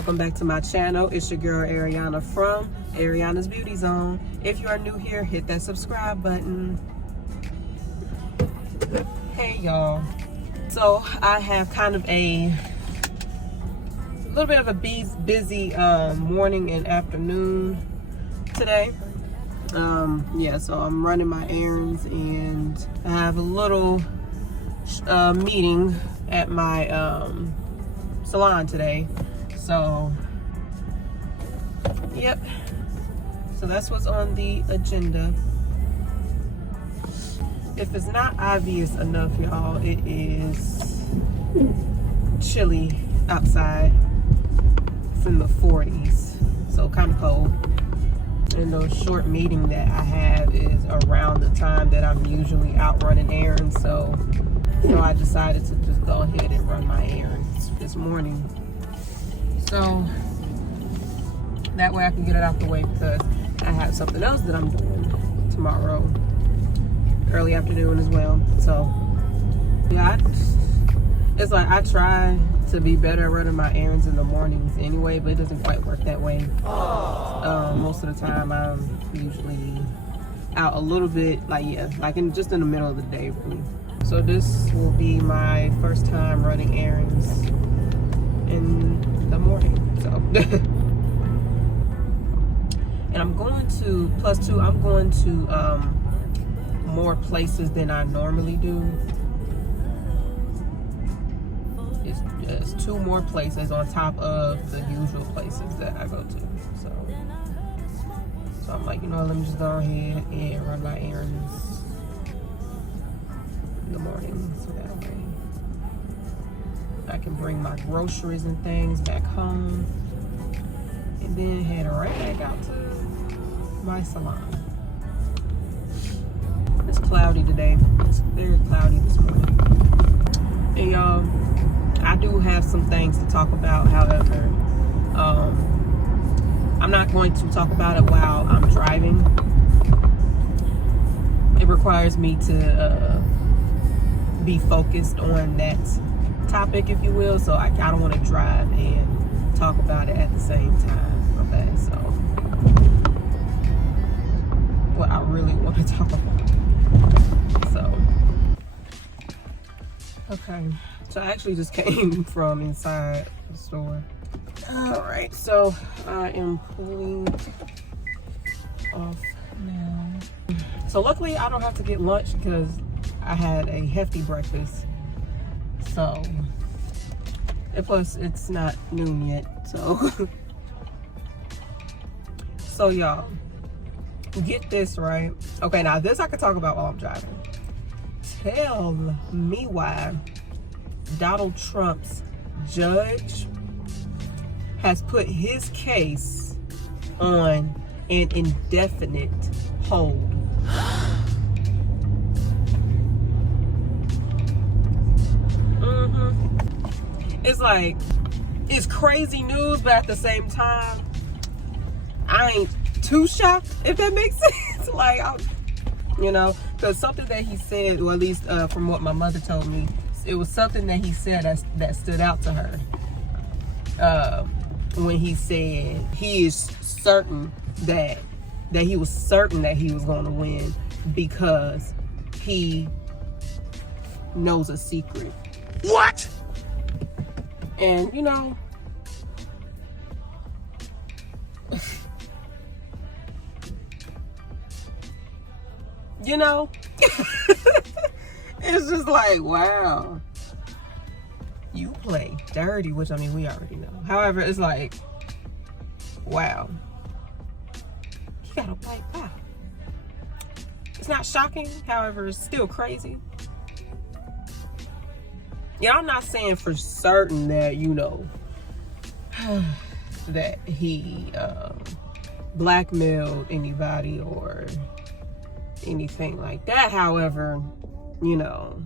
welcome back to my channel. It's your girl Ariana from Ariana's Beauty Zone. If you are new here, hit that subscribe button. Hey y'all, so I have kind of a little bit of a busy morning and afternoon today. Yeah, so I'm running my errands and I have a little meeting at my salon today. So yep, so that's what's on the agenda. If it's not obvious enough, y'all, it is chilly outside. It's in the 40s, so kind of cold. And the short meeting that I have is around the time that I'm usually out running errands, so I decided to just go ahead and run my errands this morning, so that way I can get it out the way, because I have something else that I'm doing tomorrow early afternoon as well. So yeah, it's like I try to be better at running my errands in the mornings anyway, but it doesn't quite work that way. Most of the time I'm usually out a little bit, like just in the middle of the day really. So this will be my first time running errands in the morning. So and I'm going to, plus two, I'm going to more places than I normally do. It's two more places on top of the usual places that I go to. So I'm like, you know, let me just go ahead and run my errands in the morning, so that way I can bring my groceries and things back home and then head right back out to my salon. It's cloudy today. It's very cloudy this morning. And y'all, I do have some things to talk about. However, I'm not going to talk about it while I'm driving. It requires me to be focused on that topic, if you will. So I don't want to drive and talk about it at the same time. Okay, so what I really want to talk about. So, okay. So I actually just came from inside the store. All right, so I am pulling off now. So luckily I don't have to get lunch because I had a hefty breakfast. So, and plus it's not noon yet, so. So y'all, get this right. Okay, now this I can talk about while I'm driving. Tell me why Donald Trump's judge has put his case on an indefinite hold. It's like, it's crazy news, but at the same time, I ain't too shocked, if that makes sense. Like, you know, because something that he said, or at least from what my mother told me, it was something that he said that stood out to her. When he said he is certain that he was certain that he was going to win because he knows a secret. What? And you know, it's just like, wow, you play dirty, which I mean we already know. However, it's like, wow, he got a white eye. It's not shocking, however, it's still crazy. Yeah, I'm not saying for certain that, you know, that he blackmailed anybody or anything like that. However, you know,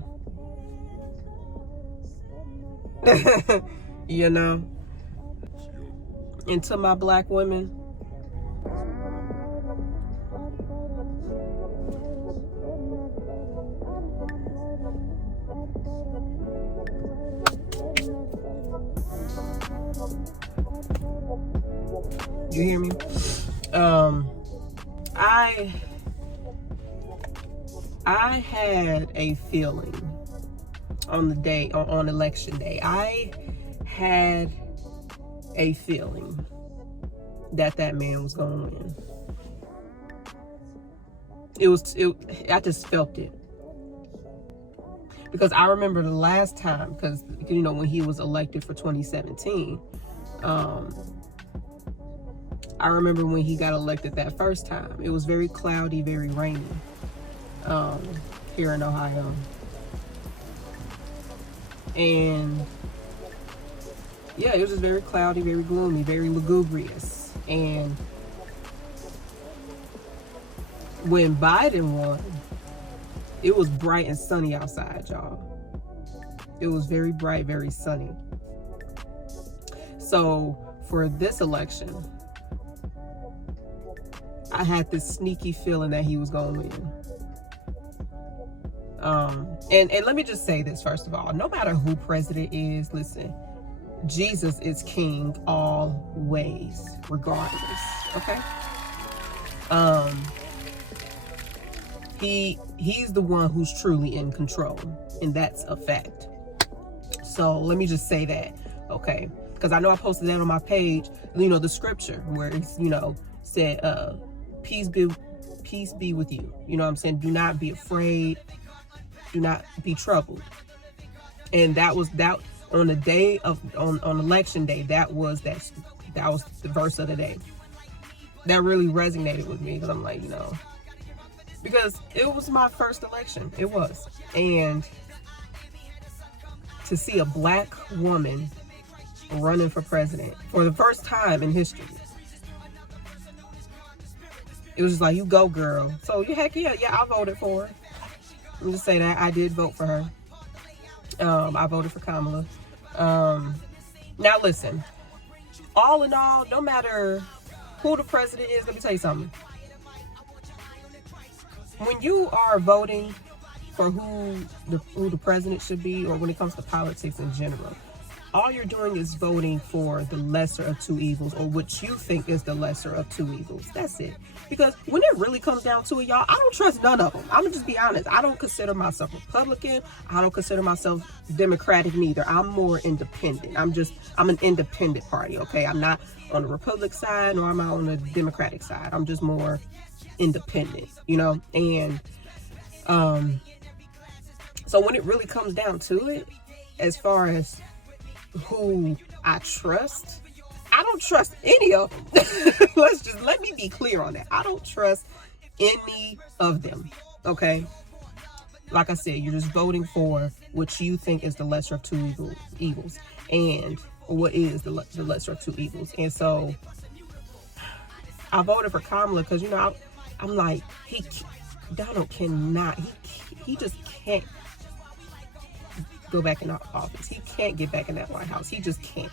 you know, and to my black women, You hear me? I had a feeling on the day, on election day. I had a feeling that man was going to win. I just felt it. Because I remember the last time, because, you know, when he was elected for 2017, I remember when he got elected that first time. It was very cloudy, very rainy here in Ohio. And yeah, it was just very cloudy, very gloomy, very lugubrious. And when Biden won, it was bright and sunny outside, y'all. It was very bright, very sunny. So for this election, I had this sneaky feeling that he was going to win. And let me just say this, first of all, no matter who president is, listen, Jesus is king always, regardless, okay? He's the one who's truly in control, and that's a fact. So let me just say that, okay? Because I know I posted that on my page, you know, the scripture where it's, you know, said, peace be with you. You know what I'm saying? Do not be afraid. Do not be troubled. And that was on the day of on election day. That was the verse of the day. That really resonated with me, because I'm like, you know, because it was my first election. It was. And to see a black woman running for president for the first time in history, it was just like, you go, girl. So heck yeah, I voted for her. Let me just say that I did vote for her. I voted for Kamala. Now listen, all in all, no matter who the president is, let me tell you something. When you are voting for who the president should be, or when it comes to politics in general, all you're doing is voting for the lesser of two evils, or what you think is the lesser of two evils. That's it. Because when it really comes down to it, y'all, I don't trust none of them. I'm gonna just be honest. I don't consider myself Republican. I don't consider myself Democratic neither. I'm more independent. I'm an independent party, okay? I'm not on the Republican side, nor am I on the Democratic side. I'm just more independent, you know? And so when it really comes down to it, as far as who I trust, I don't trust any of them. Let me be clear on that. I don't trust any of them, okay? Like I said, you're just voting for what you think is the lesser of two evils, and what is the lesser of two evils. And so I voted for Kamala because, you know, I'm like, Donald cannot, he just can't go back in office. He can't get back in that White House. He just can't.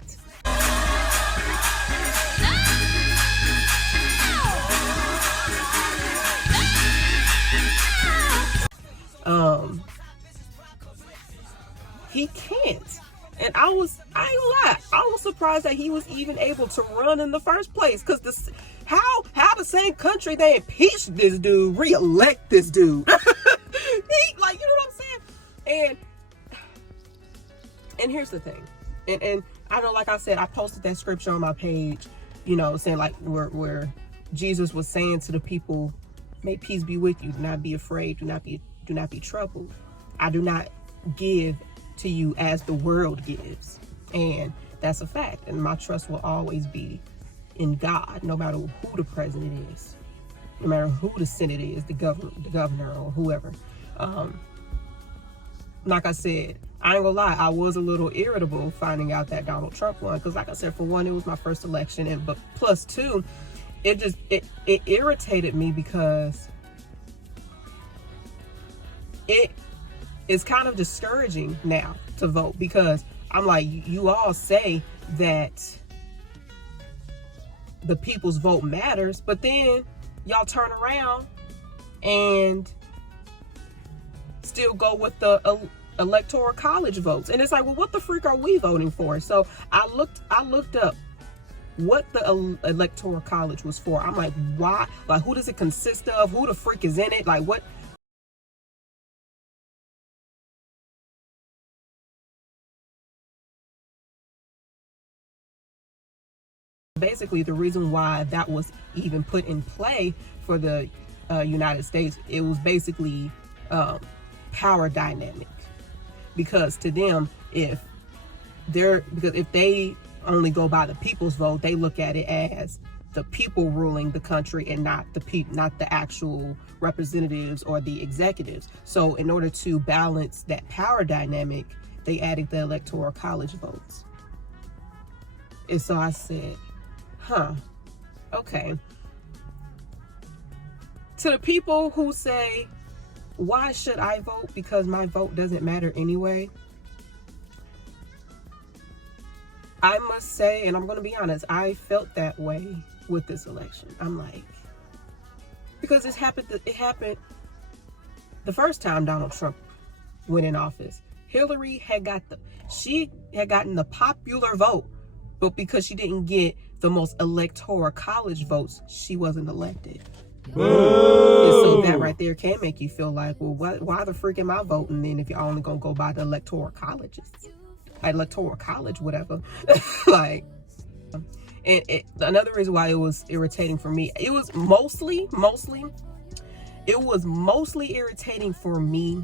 He can't. And I ain't gonna lie, I was surprised that he was even able to run in the first place. Because how the same country they impeached this dude, re-elect this dude. You know what I'm saying? And here's the thing. And I know, like I said, I posted that scripture on my page, you know, saying like where Jesus was saying to the people, may peace be with you. Do not be afraid. Do not be troubled. I do not give to you as the world gives. And that's a fact. And my trust will always be in God, no matter who the president is, no matter who the Senate is, the governor or whoever. Like I said, I ain't gonna lie, I was a little irritable finding out that Donald Trump won, because like I said, for one, it was my first election, but plus two, it irritated me because it is kind of discouraging now to vote, because I'm like, you all say that the people's vote matters, but then y'all turn around and still go with the electoral college votes. And it's like, well, what the freak are we voting for? So I looked up what the electoral college was for. I'm like, why? Like, who does it consist of? Who the freak is in it? Like, what? Basically, the reason why that was even put in play for the United States, it was basically power dynamic. Because to them, if they only go by the people's vote, they look at it as the people ruling the country and not the actual representatives or the executives. So in order to balance that power dynamic, they added the electoral college votes. And so I said, okay. To the people who say, why should I vote? Because my vote doesn't matter anyway. I must say, and I'm going to be honest, I felt that way with this election. I'm like, because it happened the first time Donald Trump went in office. Hillary had gotten the popular vote, but because she didn't get the most electoral college votes, she wasn't elected. Whoa. And so that right there can make you feel like, well, why the freak am I voting then if you're only gonna go by the electoral college, whatever. Like, and another reason why it was irritating for me, it was mostly irritating for me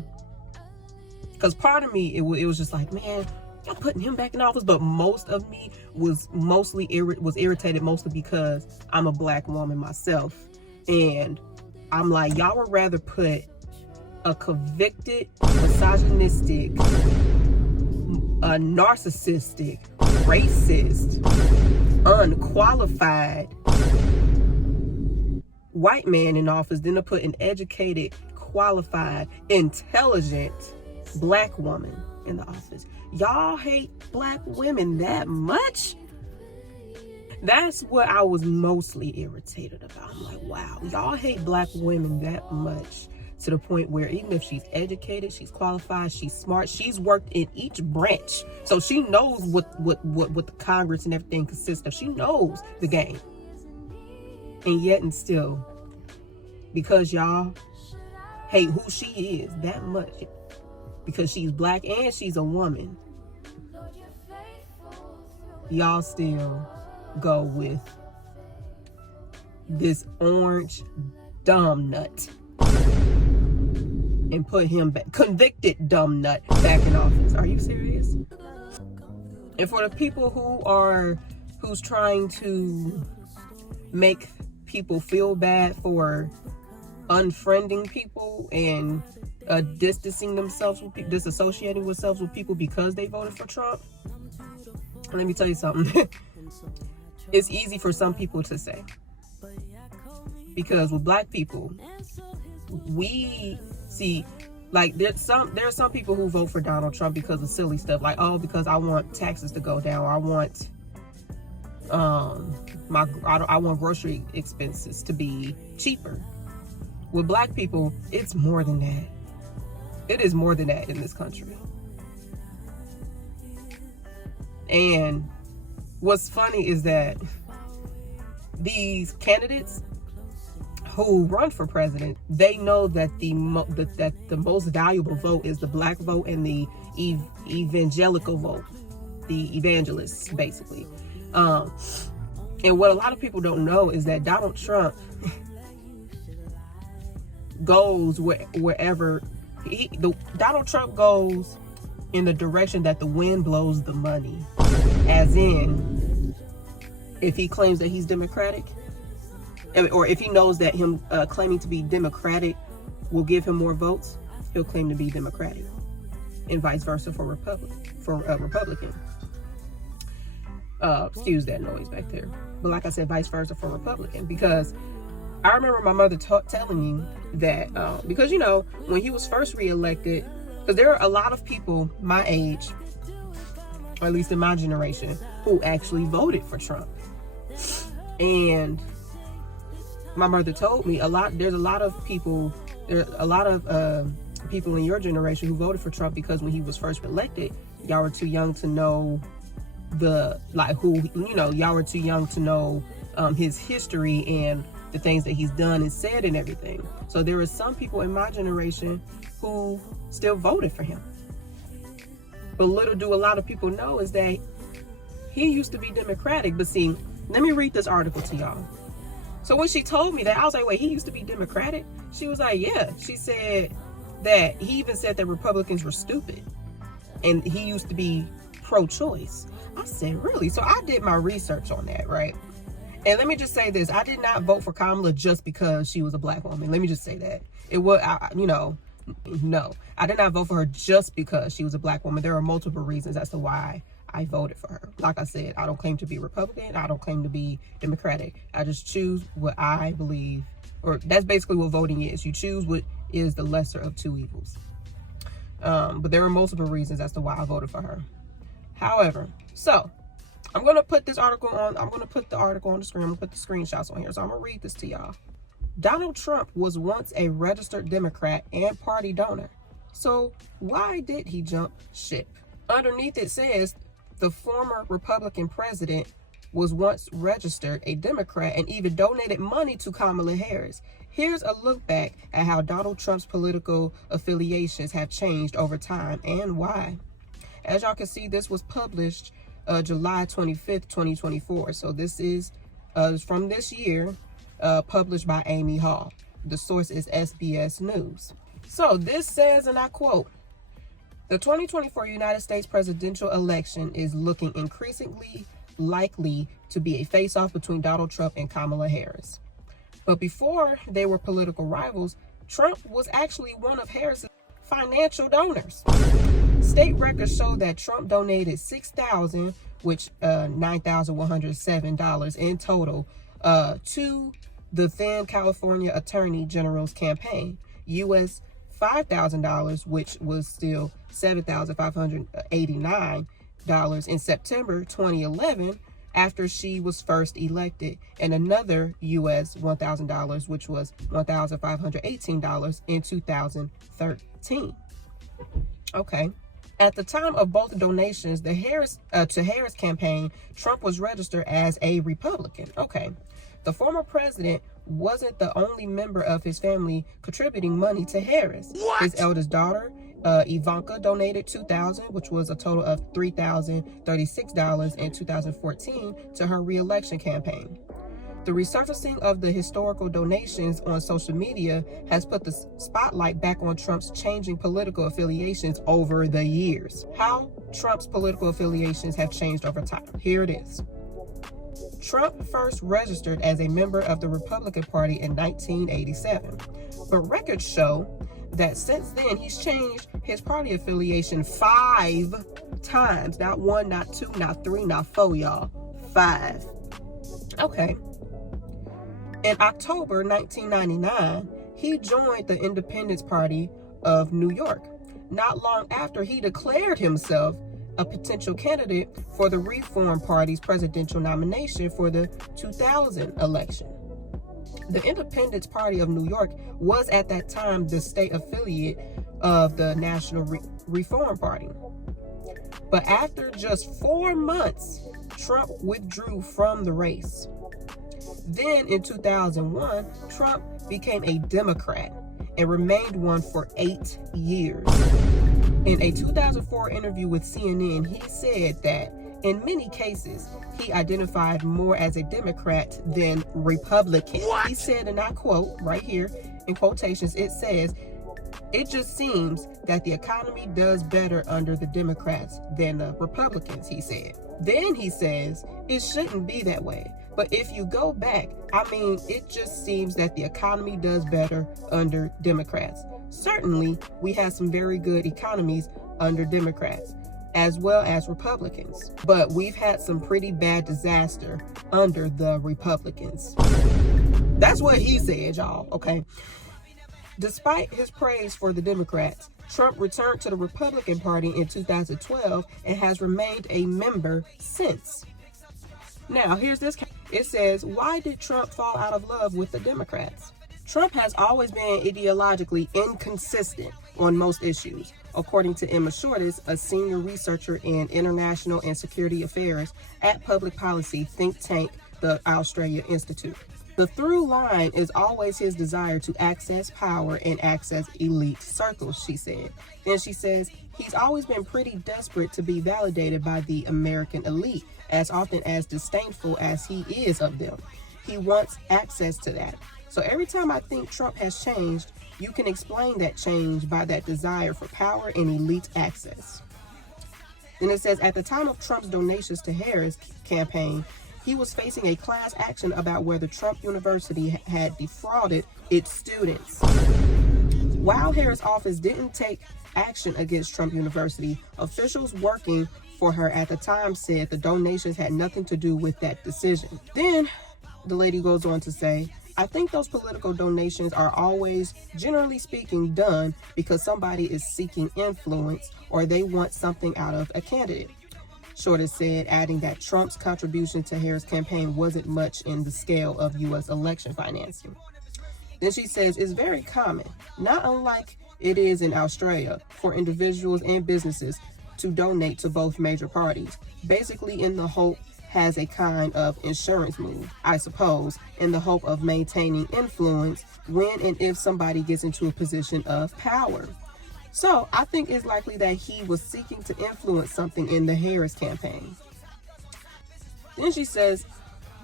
because part of me it was just like, man, y'all putting him back in office. But most of me was irritated mostly because I'm a black woman myself. And I'm like, y'all would rather put a convicted, misogynistic, a narcissistic, racist, unqualified white man in office than to put an educated, qualified, intelligent black woman in the office. Y'all hate black women that much? That's what I was mostly irritated about. I'm like, wow, y'all hate black women that much to the point where even if she's educated, she's qualified, she's smart, she's worked in each branch. So she knows what the Congress and everything consists of. She knows the game. And yet and still, because y'all hate who she is that much, because she's black and she's a woman, y'all still go with this orange dumb nut and put him back, convicted dumb nut, back in office. Are you serious? And for the people who's trying to make people feel bad for unfriending people and distancing themselves with disassociating themselves with people because they voted for Trump, let me tell you something. It's easy for some people to say, because with black people, we see, like, there's some people who vote for Donald Trump because of silly stuff, like, oh, because I want taxes to go down, or I want I want grocery expenses to be cheaper. With black people, it's more than that. It is more than that in this country. And what's funny is that these candidates who run for president, they know that the most valuable vote is the black vote and the evangelical vote, the evangelists, basically. And what a lot of people don't know is that Donald Trump goes wherever Donald Trump goes in the direction that the wind blows the money. As in, if he claims that he's Democratic, or if he knows that him claiming to be Democratic will give him more votes, he'll claim to be Democratic, and vice versa for Republican. Excuse that noise back there. But like I said, vice versa for Republican, because I remember my mother telling me that because, you know, when he was first reelected, because there are a lot of people my age, or at least in my generation, who actually voted for Trump. And my mother told me there's a lot of people in your generation who voted for Trump because when he was first elected, y'all were too young to know who, y'all were too young to know his history and the things that he's done and said and everything. So there are some people in my generation who still voted for him. But little do a lot of people know is that he used to be Democratic. But see, let me read this article to y'all. So when she told me that, I was like, wait, he used to be Democratic? She was like, yeah. She said that he even said that Republicans were stupid. And he used to be pro-choice. I said, really? So I did my research on that, right? And let me just say this. I did not vote for Kamala just because she was a black woman. Let me just say that. It was, no. I did not vote for her just because she was a black woman. There are multiple reasons as to why I voted for her. Like I said, I don't claim to be Republican. I don't claim to be Democratic. I just choose what I believe, or that's basically what voting is. You choose what is the lesser of two evils. But there are multiple reasons as to why I voted for her. However, so I'm going to put this article on. I'm going to put the article on the screen. I'm going to put the screenshots on here. So I'm going to read this to y'all. Donald Trump was once a registered Democrat and party donor. So why did he jump ship? Underneath it says the former Republican president was once registered a Democrat and even donated money to Kamala Harris. Here's a look back at how Donald Trump's political affiliations have changed over time and why. As y'all can see, this was published July 25th, 2024. So this is from this year, published by Amy Hall. The source is SBS News. So this says, and I quote, the 2024 United States presidential election is looking increasingly likely to be a face-off between Donald Trump and Kamala Harris. But before they were political rivals, Trump was actually one of Harris's financial donors. State records show that Trump donated $6,000, which $9,107 in total, to the then California Attorney General's campaign. US $5,000, which was still $7,589 in September 2011 after she was first elected, and another US $1,000, which was $1,518 in 2013. Okay. At the time of both donations, the Harris campaign, Trump was registered as a Republican. Okay. The former president wasn't the only member of his family contributing money to Harris. What? His eldest daughter, Ivanka, donated $2,000, which was a total of $3,036 in 2014 to her re-election campaign. The resurfacing of the historical donations on social media has put the spotlight back on Trump's changing political affiliations over the years. How Trump's political affiliations have changed over time. Here it is. Trump first registered as a member of the Republican Party in 1987, but records show that since then he's changed his party affiliation 5 times. Not 1, not 2, not 3, not 4, y'all. 5. Okay. In October 1999, he joined the Independence Party of New York. Not long after, he declared himself a potential candidate for the Reform Party's presidential nomination for the 2000 election. The Independence Party of New York was at that time the state affiliate of the National Reform Party. But after just 4 months, Trump withdrew from the race. Then in 2001, Trump became a Democrat and remained one for 8 years. In a 2004 interview with CNN, he said that in many cases, he identified more as a Democrat than Republican. What? He said, and I quote right here in quotations, it says, "It just seems that the economy does better under the Democrats than the Republicans," he said. Then he says, "It shouldn't be that way. But if you go back, it just seems that the economy does better under Democrats. Certainly, we have some very good economies under Democrats, as well as Republicans. But we've had some pretty bad disaster under the Republicans." That's what he said, y'all, okay? Despite his praise for the Democrats, Trump returned to the Republican Party in 2012 and has remained a member since. Now, here's this. It says, why did Trump fall out of love with the Democrats? Trump has always been ideologically inconsistent, on most issues, according to Emma Shortis, a senior researcher in international and security affairs at public policy think tank, the Australia Institute. The through line is always his desire to access power and access elite circles, she said. Then she says, he's always been pretty desperate to be validated by the American elite, as often as disdainful as he is of them. He wants access to that. So every time I think Trump has changed, you can explain that change by that desire for power and elite access. Then it says, at the time of Trump's donations to Harris campaign, he was facing a class action about whether Trump University had defrauded its students. While Harris' office didn't take action against Trump University, officials working for her at the time said the donations had nothing to do with that decision. Then the lady goes on to say, I think those political donations are always, generally speaking, done because somebody is seeking influence or they want something out of a candidate. Shortis said, adding that Trump's contribution to Harris' campaign wasn't much in the scale of U.S. election financing. Then she says, it's very common, not unlike it is in Australia, for individuals and businesses to donate to both major parties, basically in the hope has a kind of insurance move, I suppose, in the hope of maintaining influence when and if somebody gets into a position of power. So I think it's likely that he was seeking to influence something in the Harris campaign. Then she says,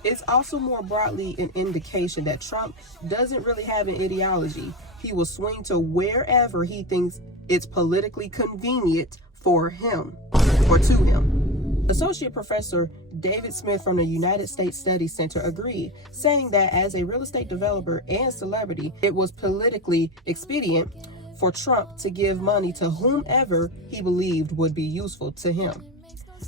it's also more broadly an indication that Trump doesn't really have an ideology. He will swing to wherever he thinks it's politically convenient for him or to him. Associate Professor David Smith from the United States Studies Center agreed, saying that as a real estate developer and celebrity, it was politically expedient for Trump to give money to whomever he believed would be useful to him.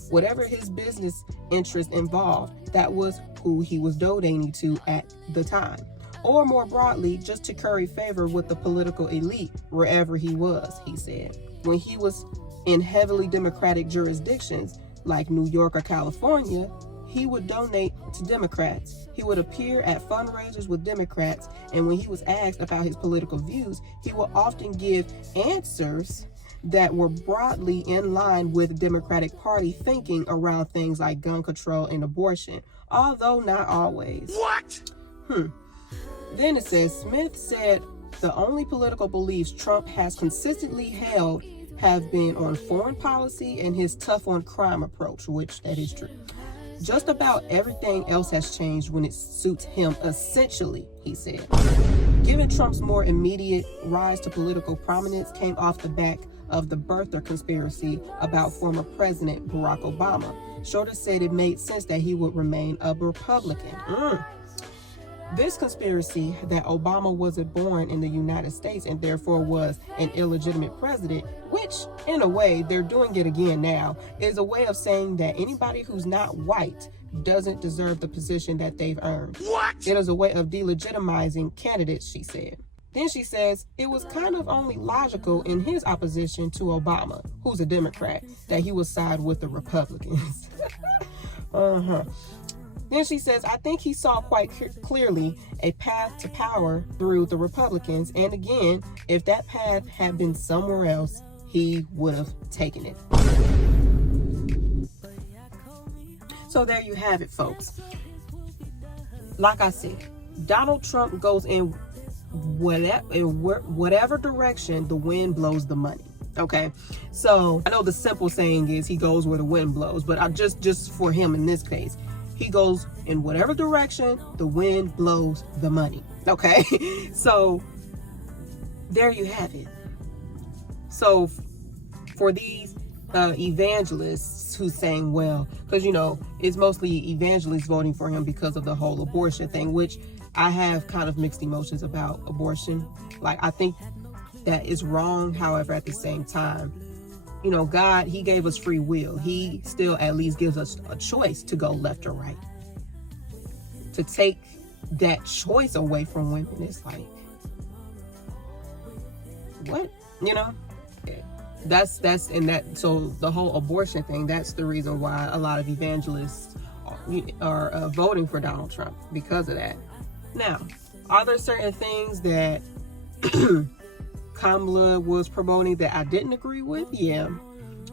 Whatever his business interest involved, that was who he was donating to at the time. Or more broadly, just to curry favor with the political elite wherever he was, he said. When he was in heavily Democratic jurisdictions, like New York or California, he would donate to Democrats. He would appear at fundraisers with Democrats, and when he was asked about his political views, he would often give answers that were broadly in line with Democratic Party thinking around things like gun control and abortion, although not always. What? Then it says, Smith said the only political beliefs Trump has consistently held have been on foreign policy and his tough on crime approach, which that is true. Just about everything else has changed when it suits him, essentially, he said. Given Trump's more immediate rise to political prominence came off the back of the birther conspiracy about former President Barack Obama. Shortis said it made sense that he would remain a Republican. This conspiracy that Obama wasn't born in the United States and therefore was an illegitimate president, which, in a way, they're doing it again now, is a way of saying that anybody who's not white doesn't deserve the position that they've earned. What? It is a way of delegitimizing candidates, she said. Then she says, it was kind of only logical in his opposition to Obama, who's a Democrat, that he would side with the Republicans. Then she says, I think he saw quite clearly a path to power through the Republicans. And again, if that path had been somewhere else, he would have taken it. So there you have it, folks. Like I said, Donald Trump goes in whatever direction the wind blows the money. Okay, so I know the simple saying is he goes where the wind blows, but just for him in this case, he goes in whatever direction the wind blows the money. Okay, so there you have it. So for these evangelists who's saying, well, because, you know, it's mostly evangelists voting for him because of the whole abortion thing, which I have kind of mixed emotions about abortion. Like, I think that is wrong. However, at the same time, you know, God, he gave us free will. He still at least gives us a choice to go left or right. To take that choice away from women, it's like, what? You know? So the whole abortion thing, that's the reason why a lot of evangelists are voting for Donald Trump, because of that. Now, are there certain things that Kamala was promoting that I didn't agree with. Yeah,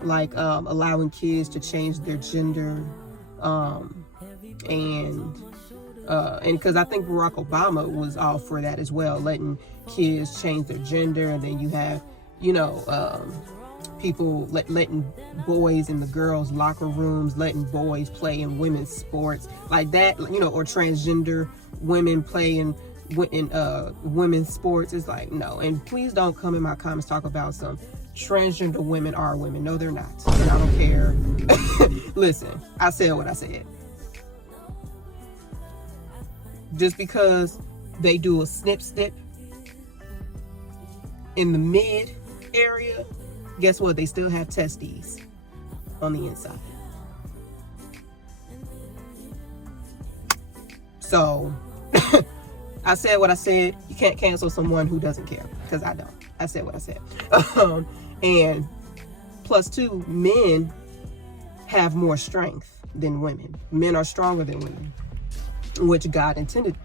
like allowing kids to change their gender, and because I think Barack Obama was all for that as well, letting kids change their gender. And then you have, you know, people letting boys in the girls' locker rooms, letting boys play in women's sports like that, you know, or transgender women play in women's sports. Is like, no. And please don't come in my comments talk about some transgender women are women. No, they're not. And I don't care. Listen, I said what I said. Just because they do a snip in the mid area, guess what? They still have testes on the inside. So I said what I said. You can't cancel someone who doesn't care, because I don't. I said what I said. And plus two, men have more strength than women. Men are stronger than women, which God intended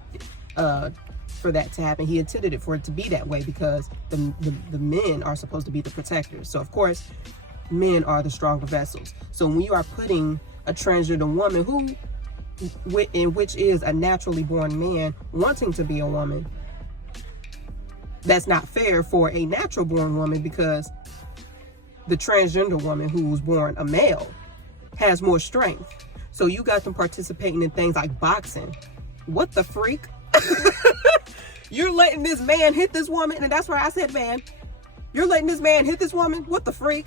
for that to happen. He intended it for it to be that way because the men are supposed to be the protectors. So of course, men are the stronger vessels. So when you are putting a transgender woman which is a naturally born man wanting to be a woman, that's not fair for a natural born woman, because the transgender woman who's born a male has more strength. So you got them participating in things like boxing. What the freak? You're letting this man hit this woman, and that's where I said, man, you're letting this man hit this woman? What the freak?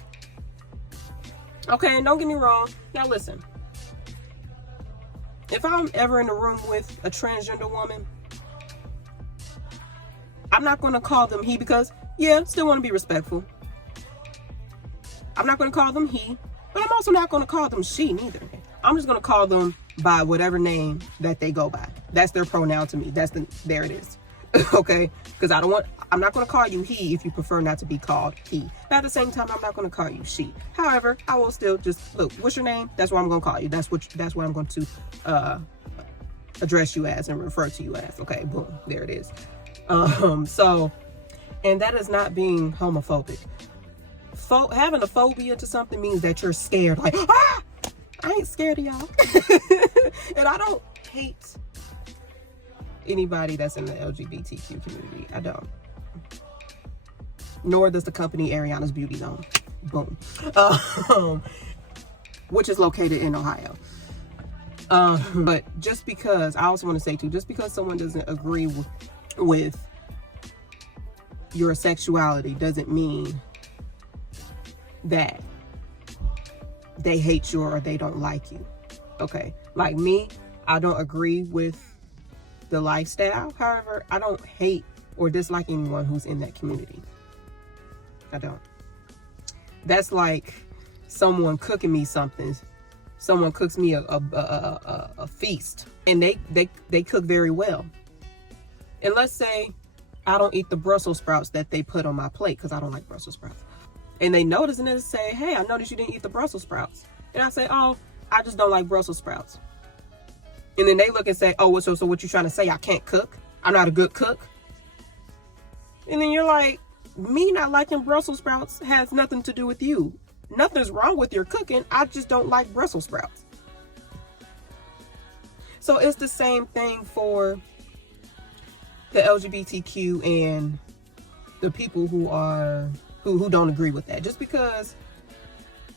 Okay, and don't get me wrong. Now listen, if I'm ever in a room with a transgender woman, I'm not going to call them he, because, yeah, still want to be respectful. I'm not going to call them he, but I'm also not going to call them she neither. I'm just going to call them by whatever name that they go by. That's their pronoun to me. There it is. Okay? Because I'm not going to call you he if you prefer not to be called he. But at the same time, I'm not going to call you she. However, I will still just, look, what's your name? That's what I'm going to call you. That's what I'm going to address you as and refer to you as. Okay, boom. There it is. So, and that is not being homophobic. Having a phobia to something means that you're scared. Like, ah! I ain't scared of y'all. And I don't hate anybody that's in the LGBTQ community. I don't. Nor does the company Ariana's Beauty Zone. Boom. Which is located in Ohio. But just because, I also want to say too, just because someone doesn't agree with your sexuality doesn't mean that they hate you or they don't like you. Okay, like me, I don't agree with the lifestyle. However, I don't hate or dislike anyone who's in that community. I don't. That's like someone cooking me something. Someone cooks me a feast, and they cook very well. And let's say I don't eat the Brussels sprouts that they put on my plate because I don't like Brussels sprouts. And they notice and they say, hey, I noticed you didn't eat the Brussels sprouts. And I say, oh, I just don't like Brussels sprouts. And then they look and say, oh, so what you trying to say? I can't cook? I'm not a good cook? And then you're like, me not liking Brussels sprouts has nothing to do with you. Nothing's wrong with your cooking. I just don't like Brussels sprouts. So it's the same thing for the LGBTQ and the people who don't agree with that. Just because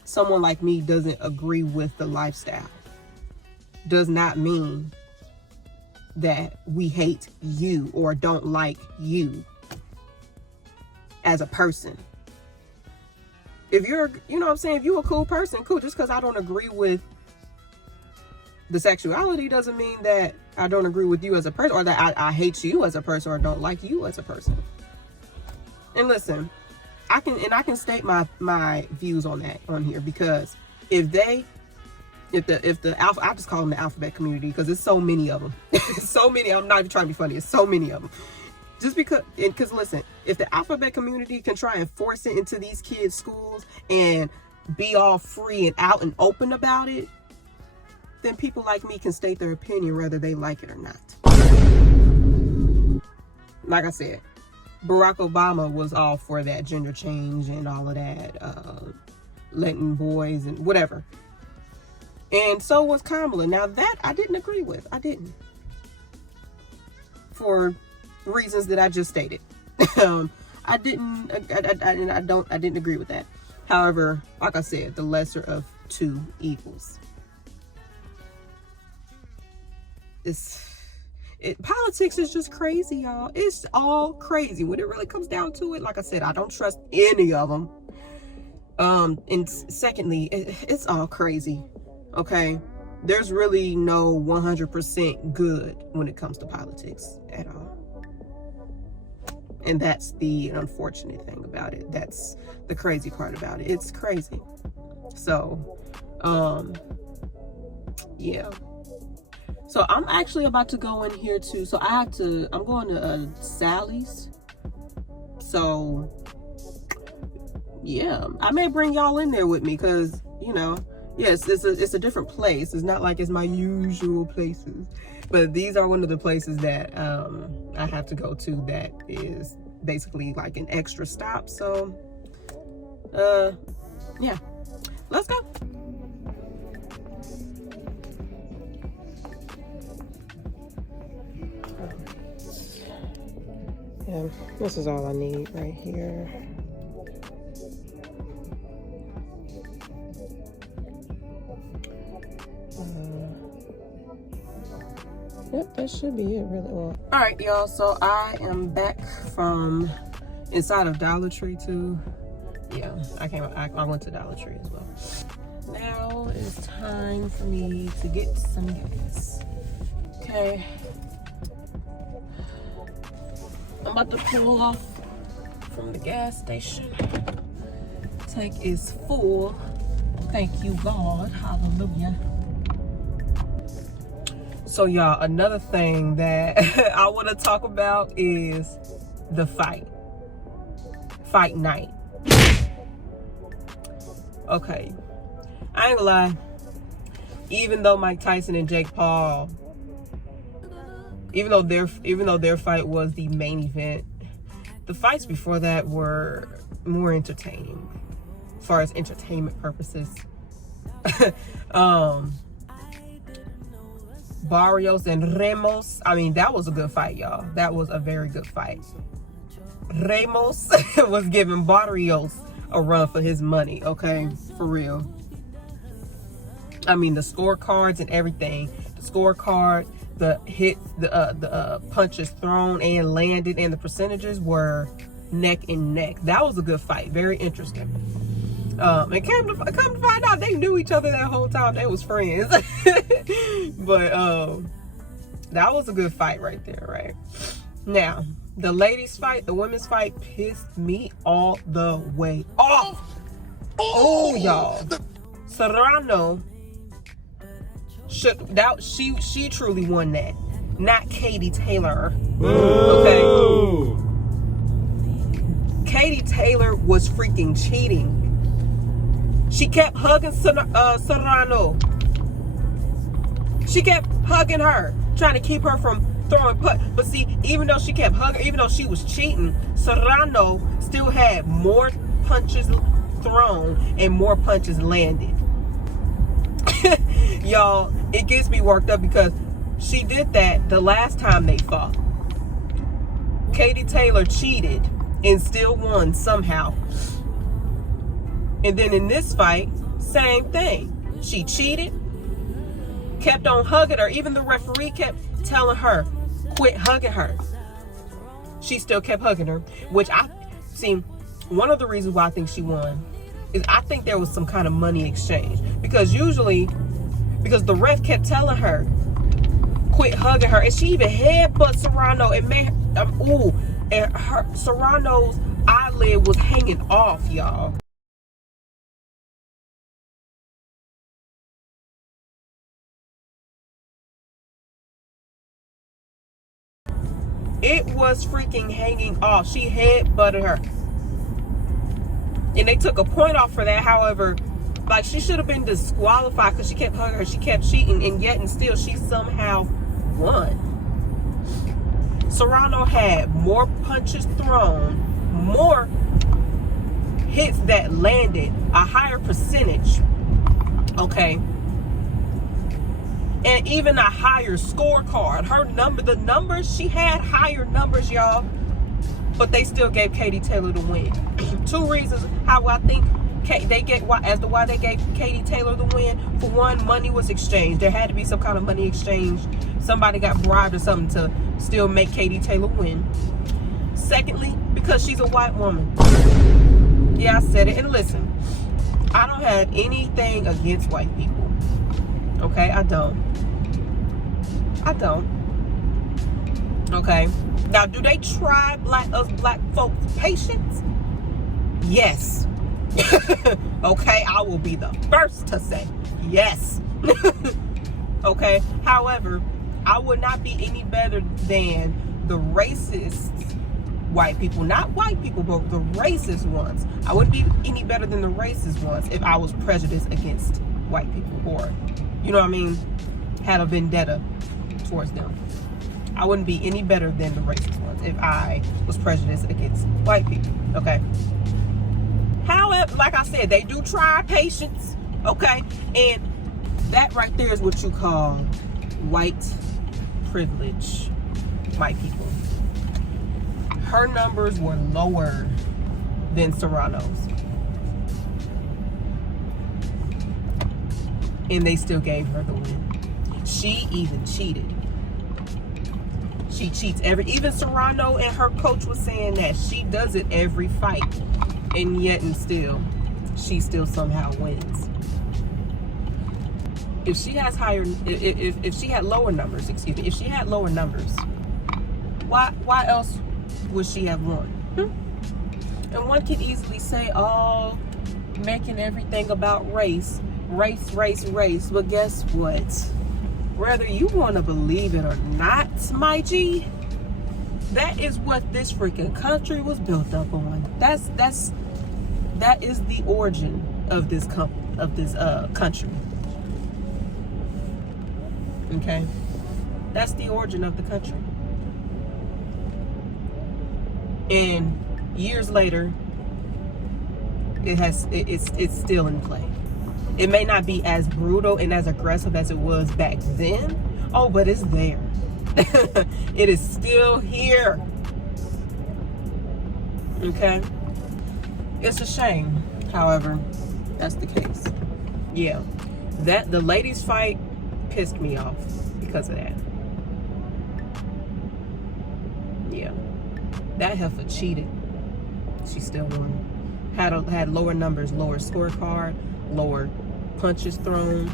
someone like me doesn't agree with the lifestyle does not mean that we hate you or don't like you as a person. If you're, you know what I'm saying, if you're a cool person, cool. Just because I don't agree with the sexuality doesn't mean that I don't agree with you as a person, or that I hate you as a person or don't like you as a person. And listen, I can state my views on that on here, because if the alpha, I just call them the alphabet community because there's so many of them. So many. I'm not even trying to be funny. It's so many of them. Just because listen, if the alphabet community can try and force it into these kids' schools and be all free and out and open about it, then people like me can state their opinion whether they like it or not. Like I said, Barack Obama was all for that gender change and all of that, letting boys and whatever. And so was Kamala. Now that I didn't agree with. I didn't. For reasons that I just stated. I didn't agree with that. However, like I said, the lesser of two evils. Politics is just crazy, y'all. It's all crazy. When it really comes down to it, like I said, I don't trust any of them. And secondly, it's all crazy. Okay? There's really no 100% good when it comes to politics at all. And that's the unfortunate thing about it. That's the crazy part about it. It's crazy. So, yeah. So I'm actually about to go in here too. So I'm going to Sally's. So yeah, I may bring y'all in there with me because, you know, yes, it's a different place. It's not like it's my usual places, but these are one of the places that I have to go to that is basically like an extra stop. So yeah, let's go. Yeah, this is all I need right here. Yep, that should be it really well. All right, y'all, so I am back from inside of Dollar Tree too. Yeah, I went to Dollar Tree as well. Now it's time for me to get some gas. Okay. I'm about to pull off from the gas station. Tank is full. Thank you, God. Hallelujah. So, y'all, another thing that I want to talk about is the fight. Fight night. Okay. I ain't gonna lie. Even though Mike Tyson and Jake Paul, even though their fight was the main event, the fights before that were more entertaining as far as entertainment purposes. Barrios and Ramos, I mean, that was a good fight, y'all. That was a very good fight. Ramos was giving Barrios a run for his money, okay? For real. I mean, the scorecards and everything. The scorecard, the hits, the punches thrown and landed, and the percentages were neck and neck. That was a good fight. Very interesting. And come to find out, they knew each other that whole time. They was friends. But that was a good fight right there, right? Now, the ladies fight, the women's fight pissed me all the way off. Oh, y'all. Serrano she truly won that, not Katie Taylor. Okay. Katie Taylor was freaking cheating. She kept hugging Serrano. She kept hugging her, trying to keep her from throwing but see, even though she kept hugging, even though she was cheating, Serrano still had more punches thrown and more punches landed. Y'all, it gets me worked up because she did that the last time they fought. Katie Taylor cheated and still won somehow. And then in this fight, same thing. She cheated, kept on hugging her. Even the referee kept telling her, quit hugging her. She still kept hugging her, which I see. One of the reasons why I think she won is I think there was some kind of money exchange, because the ref kept telling her, quit hugging her, and she even headbutt Serrano and made and Serrano's eyelid was hanging off, y'all. It was freaking hanging off. She headbutted her. And they took a point off for that. However, like, she should have been disqualified because she kept hugging her. She kept cheating, and yet and still she somehow won. Serrano had more punches thrown, more hits that landed, a higher percentage, okay, and even a higher scorecard. The numbers, she had higher numbers, y'all, but they still gave Katie Taylor the win. Two reasons how I think why they gave Katie Taylor the win. For one, money was exchanged. There had to be some kind of money exchange. Somebody got bribed or something to still make Katie Taylor win. Secondly, because she's a white woman. Yeah, I said it. And listen, I don't have anything against white people. Okay, I don't. Okay. Now, do they try us black folks' patience? Yes. Okay, I will be the first to say yes. Okay. However, I would not be any better than the racist white people, not white people, but the racist ones. I wouldn't be any better than the racist ones if I was prejudiced against white people, or, you know what I mean, had a vendetta towards them. I wouldn't be any better than the racist ones if I was prejudiced against white people. Okay. However, like I said, they do try patience. Okay. And that right there is what you call white privilege, white people. Her numbers were lower than Serrano's, and they still gave her the win. She even cheated. She cheats even Serrano and her coach was saying that she does it every fight, and yet and still she still somehow wins. If she has if she had lower numbers, if she had lower numbers, why else would she have won? And one can easily say, oh, making everything about race. But guess what? Whether you want to believe it or not, my G, that is what this freaking country was built up on. That is the origin of this country. Okay, that's the origin of the country. And years later, it's still in play. It may not be as brutal and as aggressive as it was back then. Oh, but it's there. It is still here. Okay? It's a shame, however, that's the case. Yeah. The ladies' fight pissed me off because of that. Yeah. That heifer cheated. She still won. Had lower numbers, lower scorecard, lower punches thrown,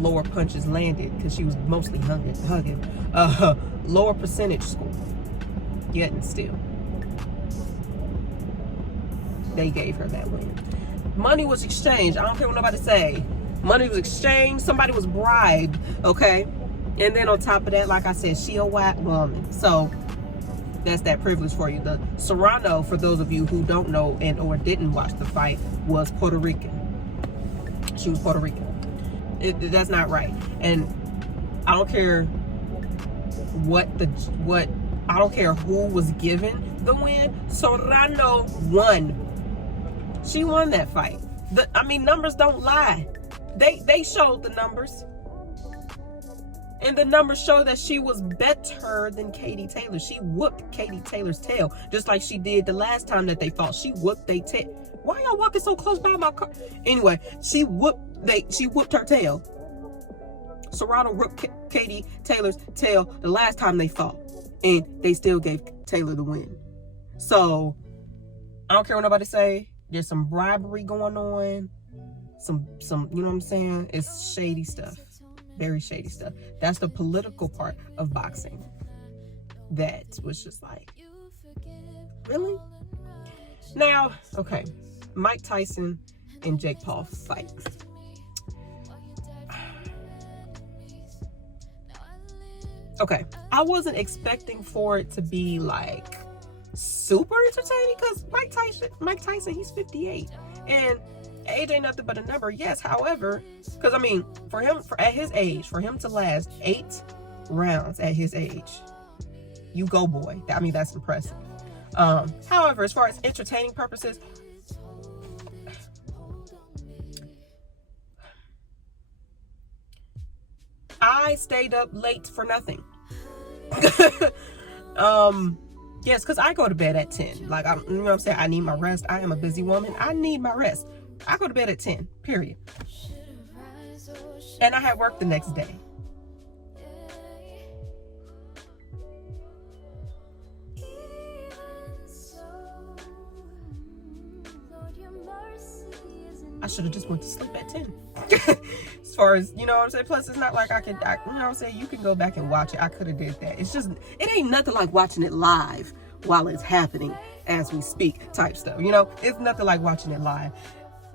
lower punches landed, because she was mostly hugging. Lower percentage score. Yet and still, they gave her that win. Money was exchanged. I don't care what nobody say. Money was exchanged. Somebody was bribed. Okay? And then on top of that, like I said, she a white woman. So that's that privilege for you. The Serrano, for those of you who don't know and or didn't watch the fight, was Puerto Rican. She was Puerto Rican. That's not right. And I don't care I don't care who was given the win. Serrano won. She won that fight. Numbers don't lie. They showed the numbers. And the numbers show that she was better than Katie Taylor. She whooped Katie Taylor's tail, just like she did the last time that they fought. She whooped their tail. Why y'all walking so close by my car? Anyway, she whooped her tail. Serrano whooped Katie Taylor's tail the last time they fought, and they still gave Taylor the win. So I don't care what nobody say. There's some bribery going on. Some, you know what I'm saying? It's shady stuff. Very shady stuff. That's the political part of boxing. That was just like, really? Now, okay, Mike Tyson and Jake Paul fight. Okay, I wasn't expecting for it to be like super entertaining, because Mike Tyson, he's 58, and age ain't nothing but a number. Yes, however, because at his age, for him to last 8 rounds at his age, You go, boy. I mean, that's impressive. However, as far as entertaining purposes, I stayed up late for nothing. Yes, because I go to bed at 10. Like, you know what I'm saying? I need my rest. I am a busy woman. I need my rest. I go to bed at 10, period. And I had work the next day. I should have just went to sleep at 10. As far as, you know what I'm saying? Plus, it's not like you know what I'm saying? You can go back and watch it. I could have did that. It's just, it ain't nothing like watching it live while it's happening as we speak type stuff. You know, it's nothing like watching it live.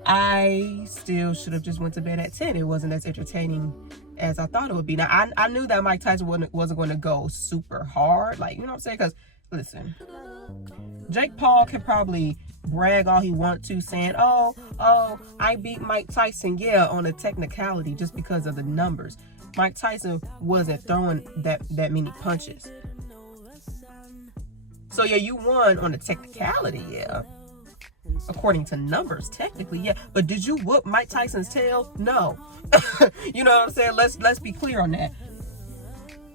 I still should have just went to bed at 10. It wasn't as entertaining as I thought it would be. Now, I knew that Mike Tyson wasn't going to go super hard. Like, you know what I'm saying? Because, listen, Jake Paul can probably brag all he wants to, saying, oh, I beat Mike Tyson, yeah, on a technicality just because of the numbers. Mike Tyson wasn't throwing that many punches. So, yeah, you won on a technicality, yeah. According to numbers, technically, yeah. But did you whoop Mike Tyson's tail? No. You know what I'm saying? Let's be clear on that.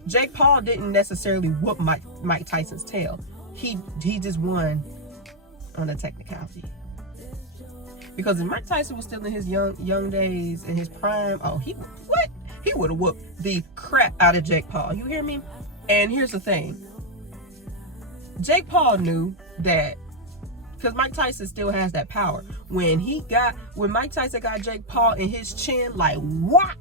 Jake Paul didn't necessarily whoop Mike Tyson's tail. He just won on a technicality. Because if Mike Tyson was still in his young days, in his prime, he would have whooped the crap out of Jake Paul. You hear me? And here's the thing. Jake Paul knew that, because Mike Tyson still has that power. When Mike Tyson got Jake Paul in his chin, like, what?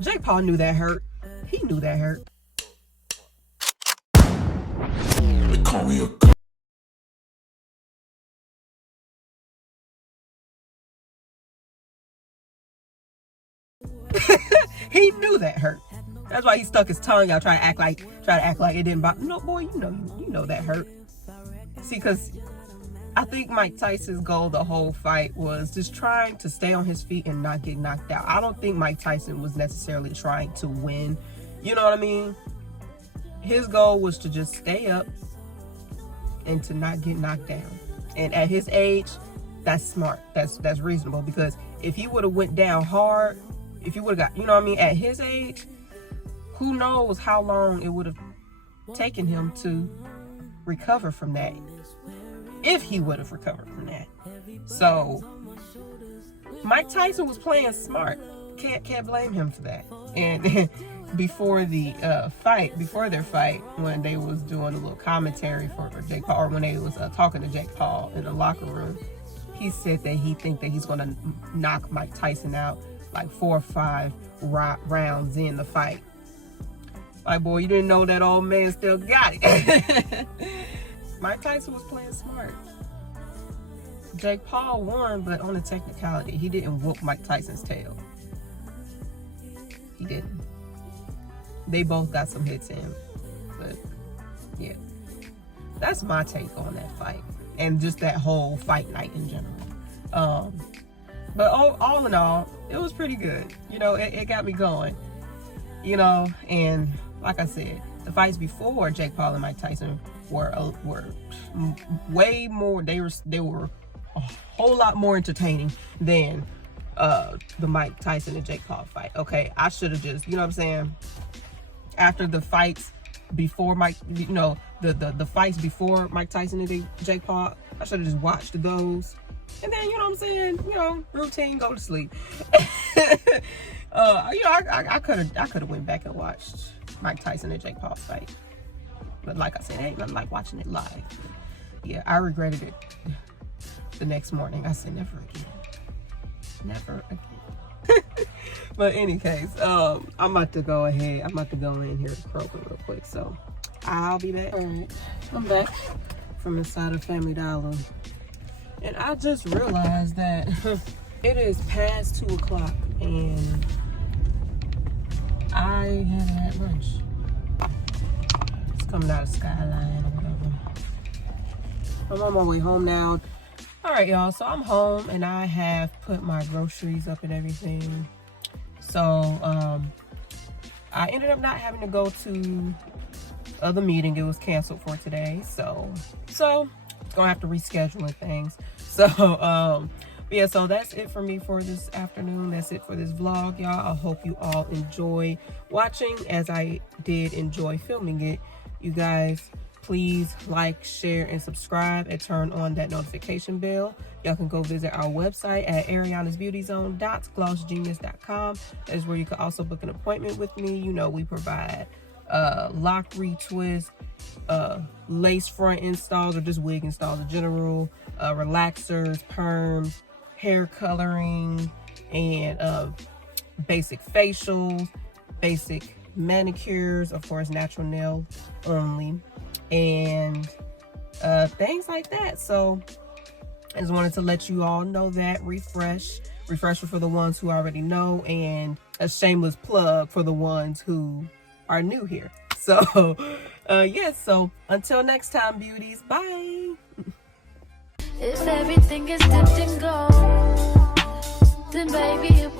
Jake Paul knew that hurt. He knew that hurt. They call me a he knew that hurt. That's why he stuck his tongue out, trying to act like it didn't bother. No, boy, you know that hurt. See, because I think Mike Tyson's goal the whole fight was just trying to stay on his feet and not get knocked out. I don't think Mike Tyson was necessarily trying to win. You know what I mean? His goal was to just stay up and to not get knocked down. And at his age, that's smart. That's reasonable, because if he would have went down hard, if he would have got, you know what I mean, at his age, who knows how long it would have taken him to recover from that, if he would have recovered from that. So Mike Tyson was playing smart. Can't blame him for that. And before their fight, when they was doing a little commentary for Jake Paul, or when they was talking to Jake Paul in the locker room, he said that he think that he's going to knock Mike Tyson out like 4 or 5 rounds in the fight. Like, boy, you didn't know that old man still got it. Mike Tyson was playing smart. Jake Paul won, but on a technicality. He didn't whoop Mike Tyson's tail. He didn't. They both got some hits in. But, yeah. That's my take on that fight. And just that whole fight night in general. But all in all, it was pretty good. You know, it got me going. You know, and like I said, the fights before Jake Paul and Mike Tyson were way more. They were a whole lot more entertaining than the Mike Tyson and Jake Paul fight. Okay, I should have just, you know what I'm saying, after the fights before Mike, you know, the fights before Mike Tyson and Jake Paul, I should have just watched those. And then, you know what I'm saying, you know, routine, go to sleep. You know, I could have went back and watched Mike Tyson and Jake Paul fight. But like I said, it ain't nothing like watching it live. Yeah, I regretted it the next morning. I said, never again. Never again. But in any case, I'm about to go ahead. I'm about to go in here to Kroger real quick. So I'll be back. All right, I'm back from inside of Family Dollar. And I just realized that it is past 2 o'clock and I haven't had lunch. It's coming out of Skyline or whatever. I'm on my way home now. All right, y'all. So I'm home and I have put my groceries up and everything. So I ended up not having to go to the meeting. It was canceled for today, so gonna have to reschedule and things. So yeah, so that's it for me for this afternoon. That's it for this vlog, y'all. I hope you all enjoy watching as I did enjoy filming it. You guys, please like, share, and subscribe, and turn on that notification bell. Y'all can go visit our website at arianasbeautyzone.glossgenius.com. That is where you can also book an appointment with me. You know, we provide lock, retwist, lace front installs, or just wig installs in general, relaxers, perms, hair coloring, and basic facials, basic manicures, of course, natural nail only, and things like that. So I just wanted to let you all know that. Refresher for the ones who already know, and a shameless plug for the ones who are new here. So yes, so until next time, beauties, bye. If everything is dipped in gold, then baby it